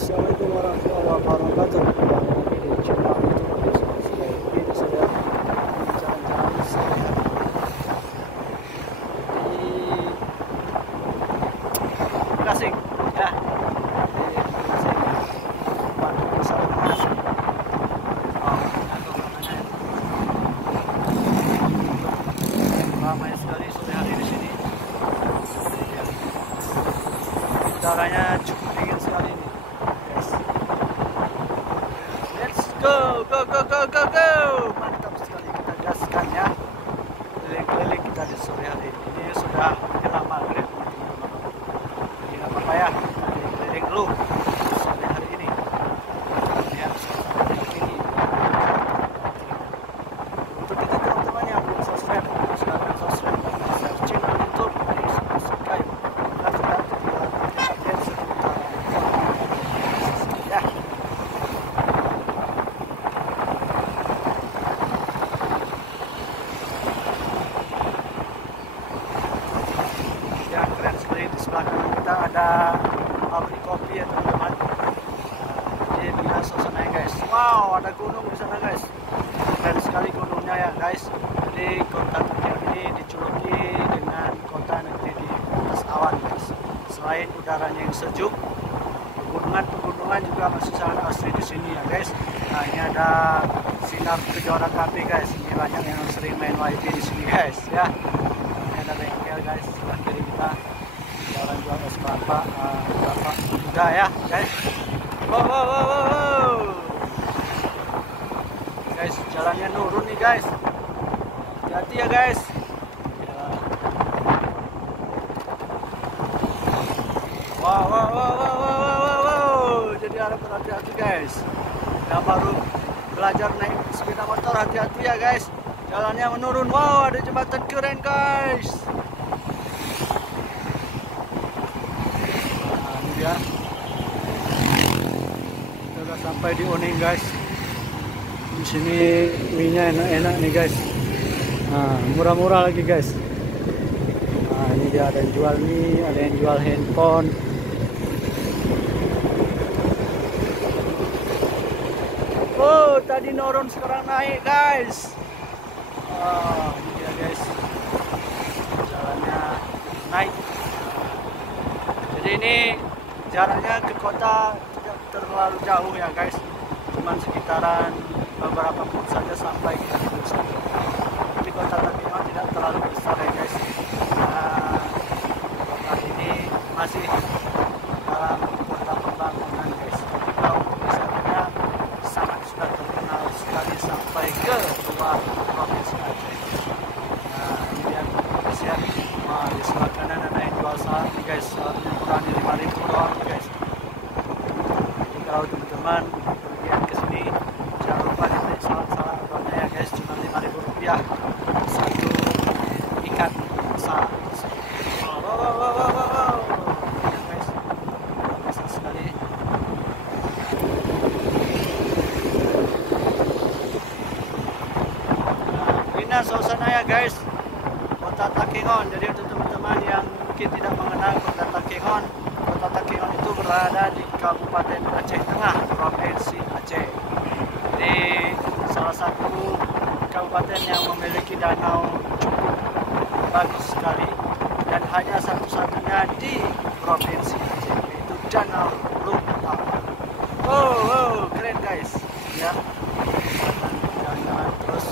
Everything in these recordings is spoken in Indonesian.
Assalamualaikum warahmatullahi wabarakatuh. Ini di channel YouTube ini saya jalan-jalan saya di Gasing ya. Di Gasing. Bandung Pusat Gasing. Ramai sekali sore hari di sini. Udaranya cukup dingin sekali ini. Go, go, go, go, go, go. Mantap sekali, kita gaskan ya. Keliling-keliling kita di sore hari ini. Ini sudah menjelang maghrib. Jadi nggak apa-apa ya, kita keliling dulu sore hari ini. Ya, suasana tinggi. Untuk kita teman-teman yang belum subscribe, silahkan subscribe. Share channel YouTube, subscribe. Dan juga update seputar ya. Keren sekali, di sebelah kanan kita ada pabrik kopi ya teman-teman. Jadi lihat suasananya guys. Wow, ada gunung di sana guys. Keren sekali gunungnya ya guys. Jadi kota Tokyo ini dijuluki dengan kota negeri di atas awan guys. Selain udaranya yang sejuk, pegunungan juga masih sangat asri di sini ya guys. Nah, ini ada sinar kejora kapi guys. Ini banyak yang sering main wifi di sini guys ya. Ini ada bengkel guys sebelah kiri kita. Jalan jual es kelapa muda ya guys. Wow, wow, wow, wow. Guys, jalannya nurun nih guys. Hati-hati ya guys. Wow, wow, wow, wow, wow, wow, wow. Jadi harus berhati-hati guys. Yang baru belajar naik sepeda motor, hati-hati ya guys. Jalannya menurun. Wow, ada jembatan keren guys. Ya, kita udah sampai di Oning guys. Di sini mie-nya enak-enak nih guys. Nah, murah-murah lagi guys. Nah, ini dia ada yang jual mie, ada yang jual handphone. Oh, tadi nurun sekarang naik guys. Oh, ini dia guys. Jalannya naik. Jadi ini jaraknya ke kota tidak terlalu jauh ya guys, cuman sekitaran beberapa menit saja sampai kita ke pusat. Di kota Tokyo tidak terlalu besar ya guys. Nah, kota ini masih dalam kota pembangunan guys. Tapi kalau wisatanya sangat sudah terkenal sekali sampai ke luar provinsi Aceh. Nah, ini dia kepolisian. Nah, di sebelah kanan ada yang jual salad nih guys. Saladnya murah nih, 5.000 doang nih guys. Jadi kalau teman-teman pergian ke sini jangan lupa dibeli salad abangnya ya guys. Cuma 5.000 rupiah satu ikan salad. Wow, wow, wow, wow, wow. Ya guys, besar sekali. Nah, ini suasana ya guys, kota Takengon. Jadi untuk teman-teman yang mungkin tidak mengenal kota Takengon, kota Takengon itu berada di Kabupaten Aceh Tengah, Provinsi Aceh. Jadi salah satu kabupaten yang memiliki danau cukup bagus sekali dan hanya satu-satunya di Provinsi Aceh, yaitu Danau Lunta. Oh, wow, keren guys ya. Jalan-jalan terus.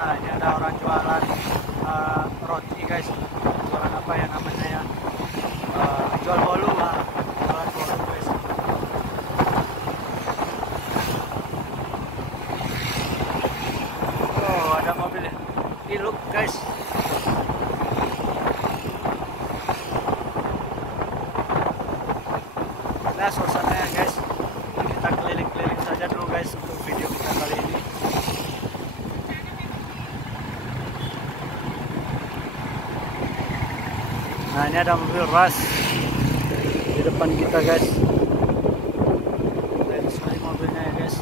Nah, ini ada orang jualan roti guys. Jualan apa ya namanya ya? Jual bolu lah. Jualan bolu guys. Oh, ada mobil Hilux guys. Nah, suasananya guys. Kita keliling-keliling saja dulu guys untuk video kita kali ini. Nah, ini ada mobil ras di depan kita guys. Keren sekali mobilnya ya guys.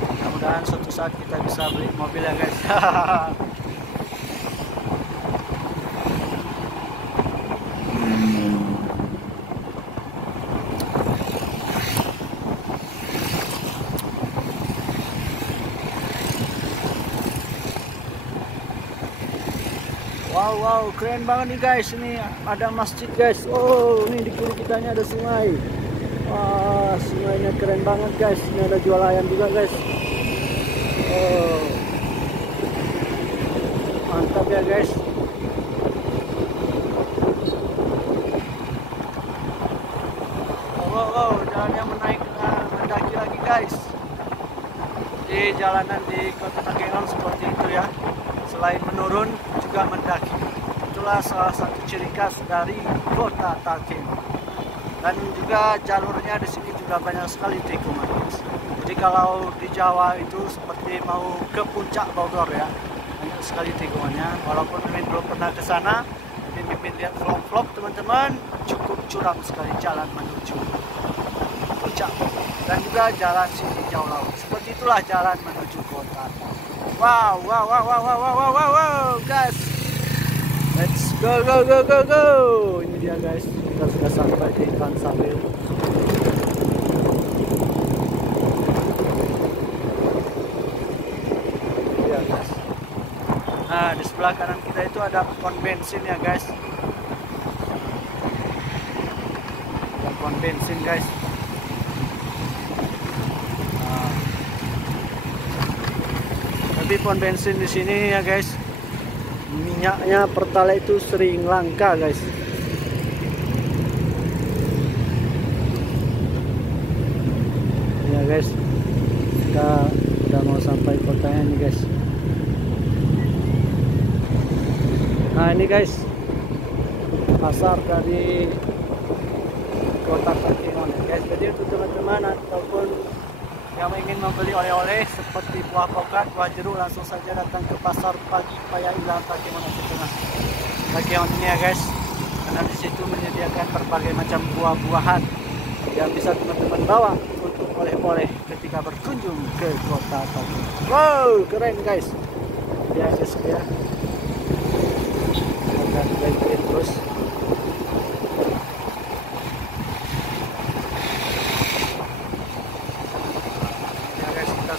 Mudah-mudahan suatu saat kita bisa beli mobil ya guys. Wow, wow, keren banget nih guys. Ini ada masjid guys. Oh, ini di kiri kitanya ada sungai. Wah, sungainya keren banget guys. Ini ada jual ayam juga guys. Oh, mantap ya guys. Wow, wow, jalannya mendaki lagi guys. Di jalanan di Kota Takengon seperti itu ya. Selain menurun juga mendaki. Itulah salah satu ciri khas dari Kota Takengon. Dan juga jalurnya di sini juga banyak sekali tikungan. Jadi kalau di Jawa itu seperti mau ke puncak Bogor ya, banyak sekali tikungannya. Walaupun Mimin belum pernah ke sana, tapi Mimin lihat vlog-vlog teman-teman, cukup curam sekali jalan menuju puncak Bogor. Dan juga jalan sini jauh laut. Seperti itulah jalan menuju kota. Wow, wow, wow, wow, wow, wow, wow, wow, guys. Let's go, go, go, go, go. Ini dia guys, kita sudah sampai di Ikan Sambil. Ya guys. Nah, di sebelah kanan kita itu ada pom bensin ya guys. Ada pom bensin guys. Tapi pom bensin di sini ya guys, minyaknya Pertalite itu sering langka guys. Ya guys, kita udah mau sampai kotanya nih guys. Nah ini guys, pasar dari Kota Takengon ya guys. Jadi untuk teman-teman ataupun yang ingin membeli oleh-oleh seperti buah pokat, buah jeruk, langsung saja datang ke pasar pagi Paya Ilang Takengon Aceh Tengah. Takengon ini ya guys, karena di situ menyediakan berbagai macam buah-buahan yang bisa teman-teman bawa untuk oleh-oleh ketika berkunjung ke Kota Takengon. Wow, keren guys. Ya guys ya. Akan baik-baik terus.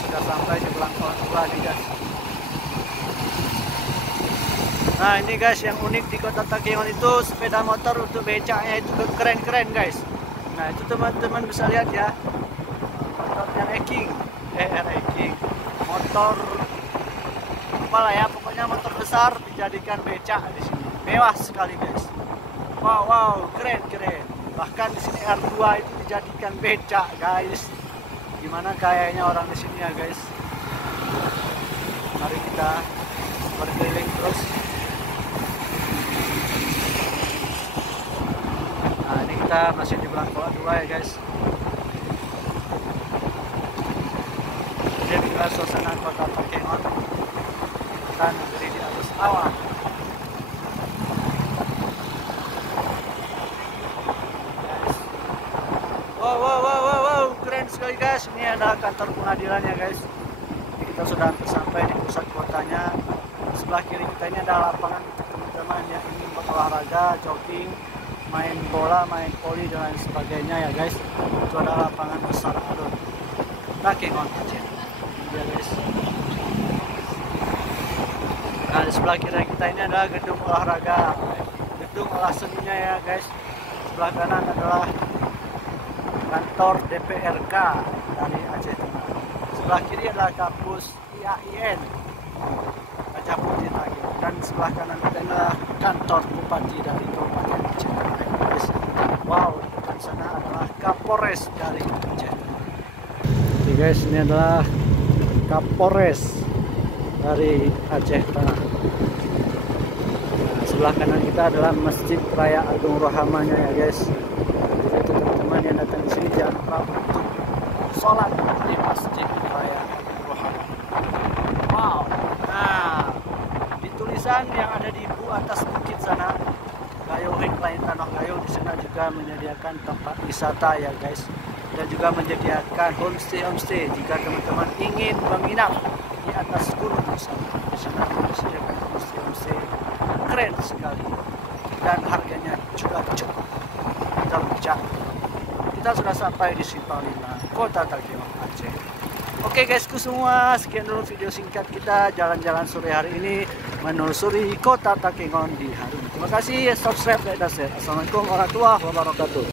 Sudah sampai di Belangkon Tua nih guys. Nah ini guys, yang unik di Kota Takengon itu sepeda motor untuk becaknya itu keren-keren guys. Nah itu teman-teman bisa lihat ya, motornya Eking, motor apalah ya, pokoknya motor besar dijadikan becak di sini. Mewah sekali guys. Wow, wow, keren. Bahkan di sini R2 itu dijadikan becak guys. Gimana kayaknya orang di sini ya guys. Mari kita berkeliling terus. Nah ini kita masih di Belangkon 2 ya guys. Jadi juga suasana Kota Takengon, kita negeri di atas awan. Wow, keren sekali guys. Ini adalah kantor pengadilan ya guys. Jadi kita sudah sampai di pusat kotanya. Sebelah kiri kita ini ada lapangan untuk teman-teman yang ingin berolahraga, jogging, main bola, main voli dan lain sebagainya ya guys. Itu ada lapangan besar alun Takengon Aceh. Ya guys. Nah di sebelah kiri kita ini adalah gedung olahraga, gedung olah seninya ya guys. Sebelah kanan adalah kantor DPRK dari Aceh Tengah. Sebelah kiri adalah kampus IAIN Raja Putih Takengon, dan sebelah kanan kita adalah kantor Bupati dari Kabupaten Aceh Tengah. Wow, dan sana adalah Kapolres dari Aceh Tengah. Oke guys, ini adalah Kapolres dari Aceh Tengah. Nah, sebelah kanan kita adalah Masjid Raya Agung Rohamanya ya guys. Jadi teman-teman yang datang di sini jangan lupa untuk sholat di Masjid Raya Agung Rohamanya. Wow. Nah, di tulisan yang ada di atas bukit sana, Gayo Henglain Tanah Gayo, di sana juga menyediakan tempat wisata ya guys, dan juga menyediakan homestay jika teman-teman ingin menginap di atas gunung sana. Di sana disediakan homestay keren sekali dan harganya juga cukup terjangkau. Kita sudah sampai di Sipalina, Kota Takengon Aceh. Oke guysku semua, sekian dulu video singkat kita jalan-jalan sore hari ini menelusuri kota Takengon di hari ini. Terima kasih, subscribe, like, dan share. Assalamualaikum warahmatullahi wabarakatuh.